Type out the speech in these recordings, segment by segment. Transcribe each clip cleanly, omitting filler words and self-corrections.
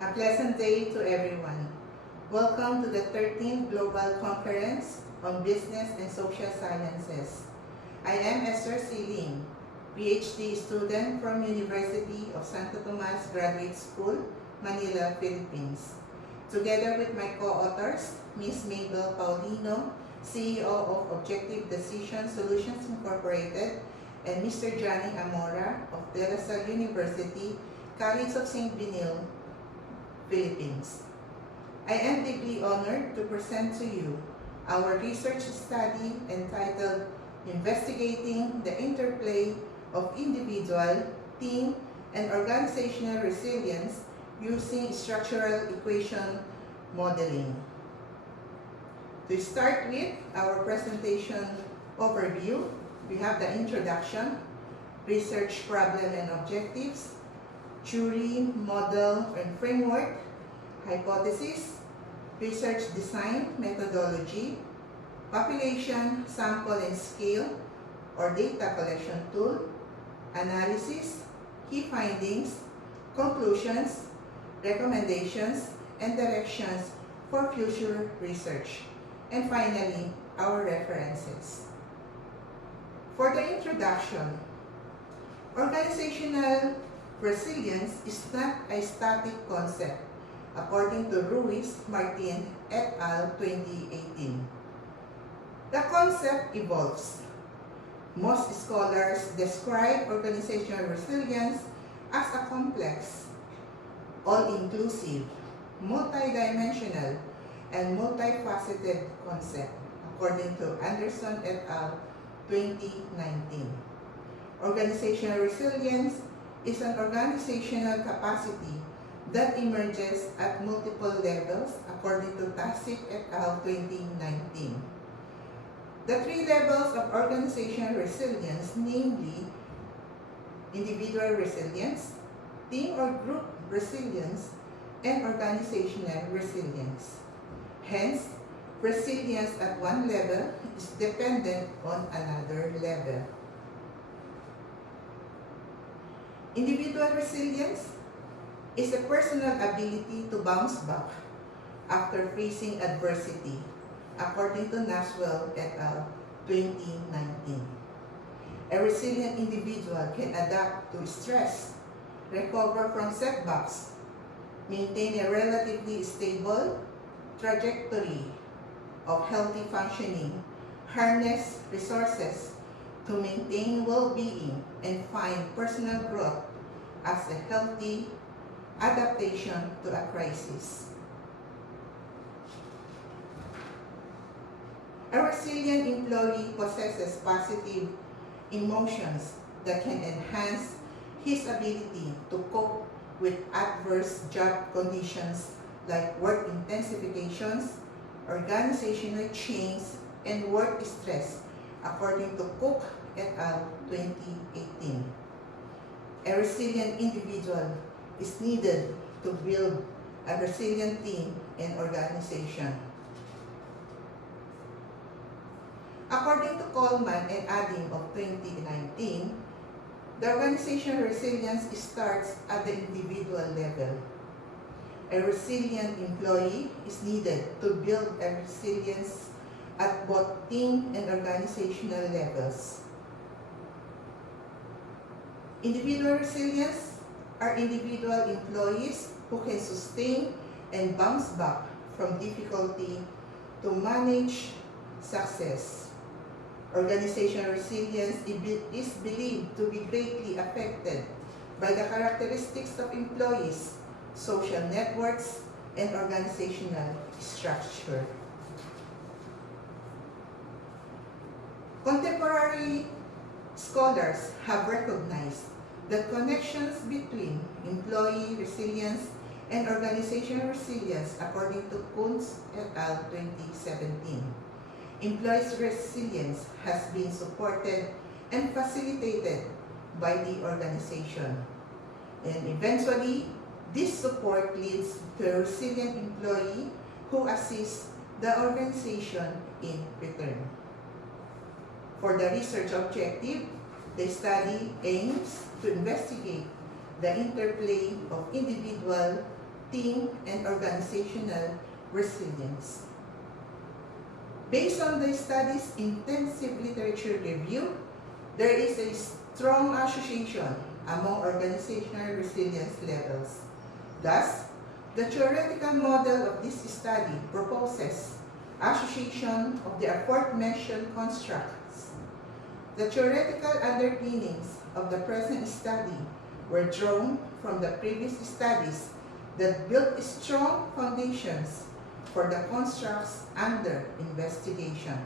A pleasant day to everyone. Welcome to the 13th Global Conference on Business and Social Sciences. I am Ester, PhD student from University of Santo Tomas Graduate School, Manila, Philippines. Together with my co-authors, Ms. Mabel Paulino, CEO of Objective Decision Solutions Incorporated, and Mr. Johnny Amora of De La Salle University, College of St. Benil, Philippines. I am deeply honored to present to you our research study entitled Investigating the Interplay of Individual, Team, and Organizational Resilience using Structural Equation Modeling. To start with our presentation overview, we have the introduction, research problem and objectives, theory, model, and framework, hypothesis, research design, methodology, population, sample and scale, or data collection tool, analysis, key findings, conclusions, recommendations, and directions for future research, and finally, our references. For the introduction, organizational resilience is not a static concept, according to Ruiz, Martin, et al. 2018. The concept evolves. Most scholars describe organizational resilience as a complex, all-inclusive, multidimensional, and multifaceted concept, according to Anderson et al. 2019. Organizational resilience is an organizational capacity that emerges at multiple levels, according to Tacit et al. 2019. The three levels of organizational resilience, namely individual resilience, team or group resilience, and organizational resilience. Hence, resilience at one level is dependent on another level. Individual resilience is a personal ability to bounce back after facing adversity, according to Naswell et al. 2019. A resilient individual can adapt to stress, recover from setbacks, maintain a relatively stable trajectory of healthy functioning, harness resources to maintain well-being, and find personal growth as a healthy adaptation to a crisis. A resilient employee possesses positive emotions that can enhance his ability to cope with adverse job conditions like work intensifications, organizational change, and work stress, according to Cook et al. 2018. A resilient individual is needed to build a resilient team and organization. According to Coleman and Adim of 2019, the organizational resilience starts at the individual level. A resilient employee is needed to build a resilience at both team and organizational levels. Individual resilience are individual employees who can sustain and bounce back from difficulty to manage success. Organizational resilience is believed to be greatly affected by the characteristics of employees, social networks, and organizational structure. Contemporary scholars have recognized that connections between employee resilience and organizational resilience, according to Kuntz et al. 2017. Employees' resilience has been supported and facilitated by the organization. And eventually, this support leads to a resilient employee who assists the organization in return. For the research objective, the study aims to investigate the interplay of individual, team, and organizational resilience. Based on the study's intensive literature review, there is a strong association among organizational resilience levels. Thus, the theoretical model of this study proposes association of the aforementioned constructs. The theoretical underpinnings of the present study were drawn from the previous studies that built strong foundations for the constructs under investigation.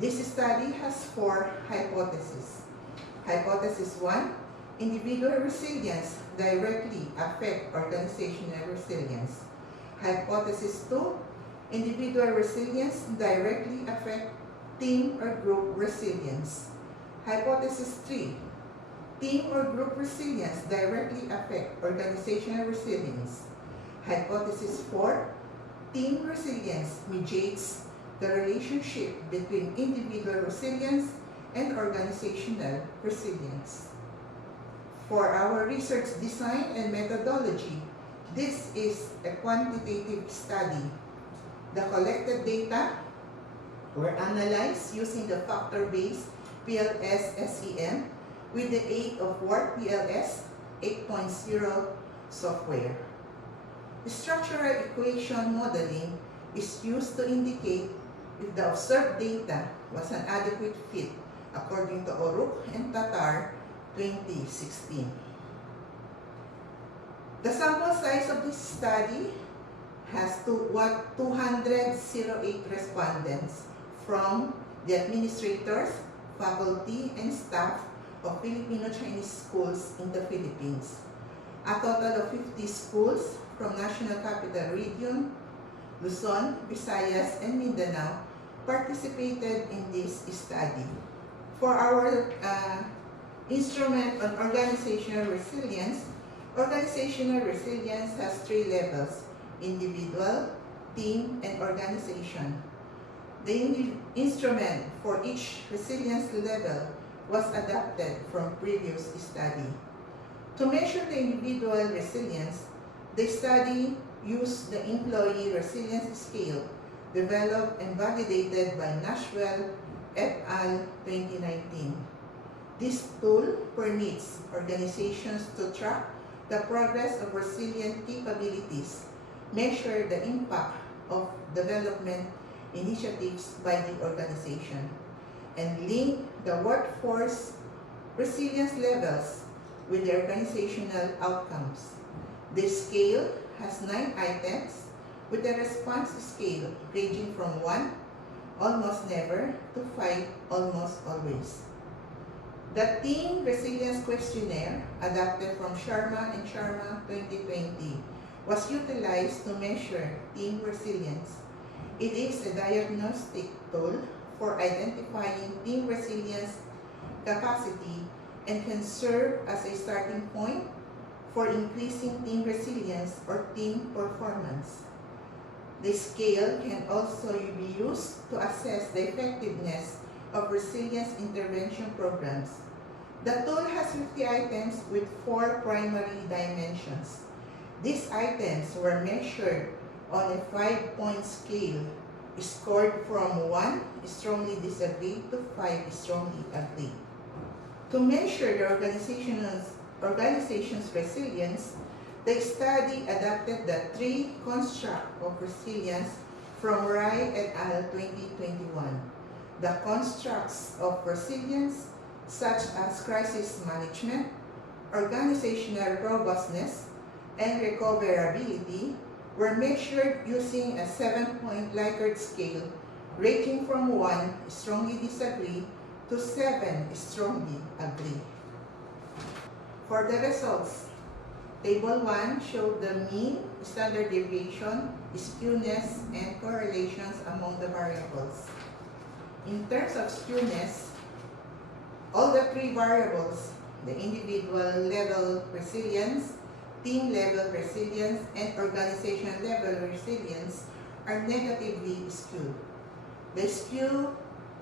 This study has 4 hypotheses. Hypothesis 1, individual resilience directly affect organizational resilience. Hypothesis 2, individual resilience directly affect team or group resilience. Hypothesis 3, team or group resilience directly affect organizational resilience. Hypothesis 4, team resilience mediates the relationship between individual resilience and organizational resilience. For our research design and methodology, this is a quantitative study. The collected data were analyzed using the factor-based PLS-SEM with the aid of WorkPLS 8.0 software. The structural equation modeling is used to indicate if the observed data was an adequate fit according to Oruk and Tatar 2016. The sample size of this study has 208 respondents from the administrators, faculty, and staff of Filipino-Chinese schools in the Philippines. A total of 50 schools from National Capital Region, Luzon, Visayas, and Mindanao participated in this study. For our instrument on organizational resilience has 3 levels: individual, team, and organization. The instrument for each resilience level was adapted from previous study. To measure the individual resilience, the study used the Employee Resilience Scale developed and validated by Nashwell et al. 2019. This tool permits organizations to track the progress of resilient capabilities, measure the impact of development initiatives by the organization, and link the workforce resilience levels with the organizational outcomes. The scale has 9 items with a response scale ranging from 1, almost never, to 5, almost always. The Team Resilience Questionnaire, adapted from Sharma and Sharma 2020, was utilized to measure team resilience. It is a diagnostic tool for identifying team resilience capacity and can serve as a starting point for increasing team resilience or team performance. The scale can also be used to assess the effectiveness of resilience intervention programs. The tool has 50 items with 4 primary dimensions. These items were measured on a 5-point scale, scored from 1, strongly disagree, to 5, strongly agree. To measure the organization's resilience, the study adapted the 3 constructs of resilience from Rai et al. 2021. The constructs of resilience, such as crisis management, organizational robustness, and recoverability, were measured using a 7-point Likert scale ranging from 1, strongly disagree, to 7, strongly agree. For the results, Table 1 showed the mean, standard deviation, skewness, and correlations among the variables. In terms of skewness, all the 3 variables, the individual level resilience, team level resilience, and organization level resilience, are negatively skewed. The skew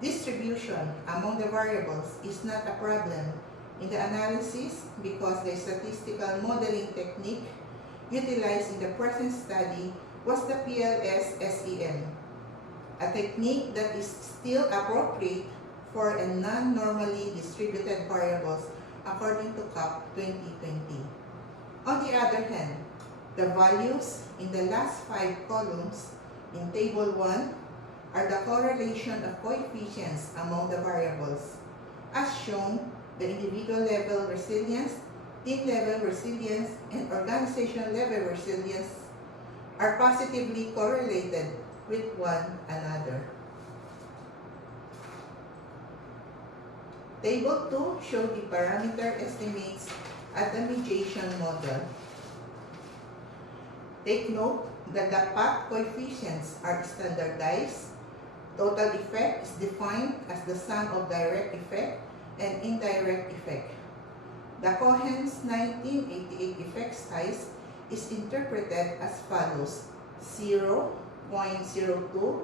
distribution among the variables is not a problem in the analysis because the statistical modeling technique utilized in the present study was the PLS-SEL, a technique that is still appropriate for a non-normally distributed variables according to CAP 2020. On the other hand, the values in the last 5 columns in Table 1 are the correlation of coefficients among the variables. As shown, the individual level resilience, team level resilience, and organizational level resilience are positively correlated with one another. Table 2 shows the parameter estimates atomization model. Take note that the path coefficients are standardized. Total effect is defined as the sum of direct effect and indirect effect. The Cohen's 1988 effect size is interpreted as follows: 0.02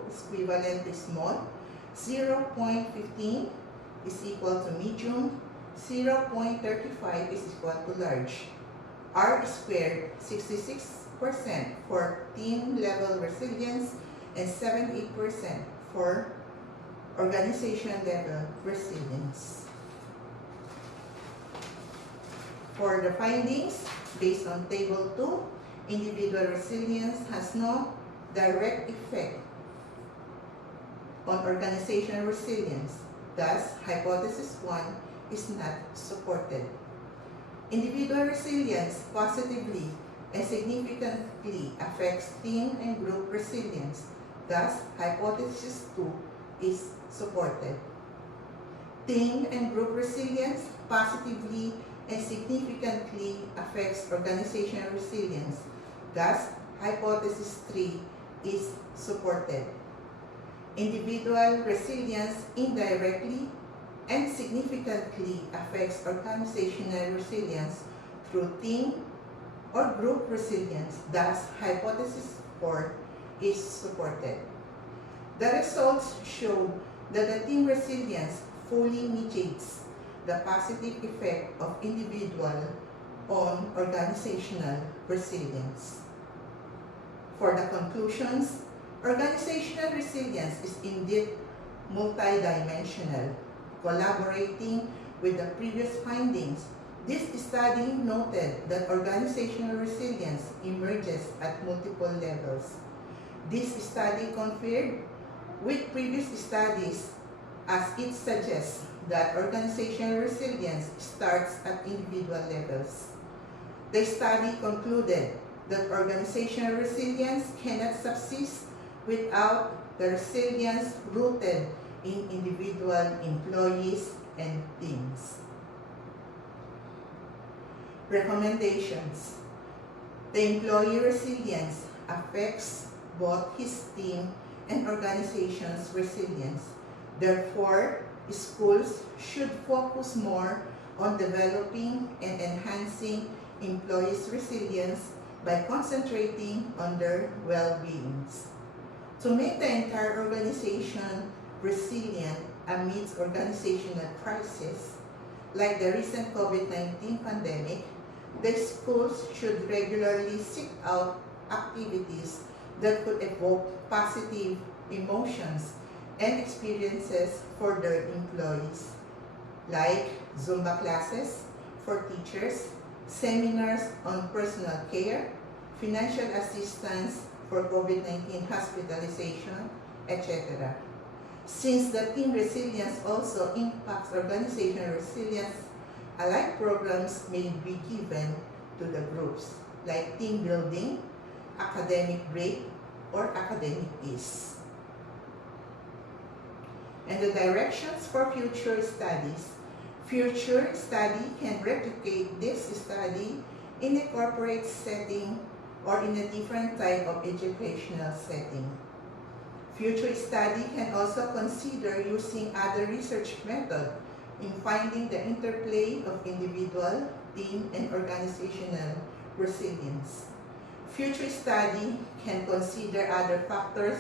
is equivalent to small, 0.15 is equal to medium, 0.35 is equal to large. R squared 66% for team level resilience and 78% for organization level resilience. For the findings, based on Table 2, individual resilience has no direct effect on organizational resilience. Thus, hypothesis 1 is not supported. Individual resilience positively and significantly affects team and group resilience. Thus, hypothesis 2 is supported. Team and group resilience positively and significantly affects organizational resilience. Thus, hypothesis 3 is supported. Individual resilience indirectly and significantly affects organizational resilience through team or group resilience. Thus, hypothesis 4 is supported. The results show that the team resilience fully mitigates the positive effect of individual on organizational resilience. For the conclusions, organizational resilience is indeed multidimensional. Collaborating with the previous findings, this study noted that organizational resilience emerges at multiple levels. This study compared with previous studies as it suggests that organizational resilience starts at individual levels. The study concluded that organizational resilience cannot subsist without the resilience rooted in individual employees and teams. Recommendations. The employee resilience affects both his team and organization's resilience. Therefore, schools should focus more on developing and enhancing employees' resilience by concentrating on their well-being. To make the entire organization resilient amidst organizational crisis, like the recent COVID-19 pandemic, the schools should regularly seek out activities that could evoke positive emotions and experiences for their employees, like Zumba classes for teachers, seminars on personal care, financial assistance for COVID-19 hospitalization, etc. Since the team resilience also impacts organizational resilience, alike programs may be given to the groups, like team building, academic break, or academic ease. And the directions for future studies. Future study can replicate this study in a corporate setting or in a different type of educational setting. Future study can also consider using other research methods in finding the interplay of individual, team, and organizational resilience. Future study can consider other factors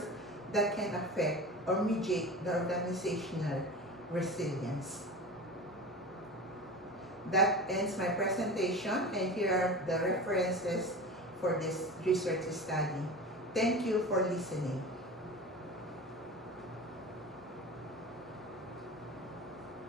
that can affect or mitigate the organizational resilience. That ends my presentation, and here are the references for this research study. Thank you for listening.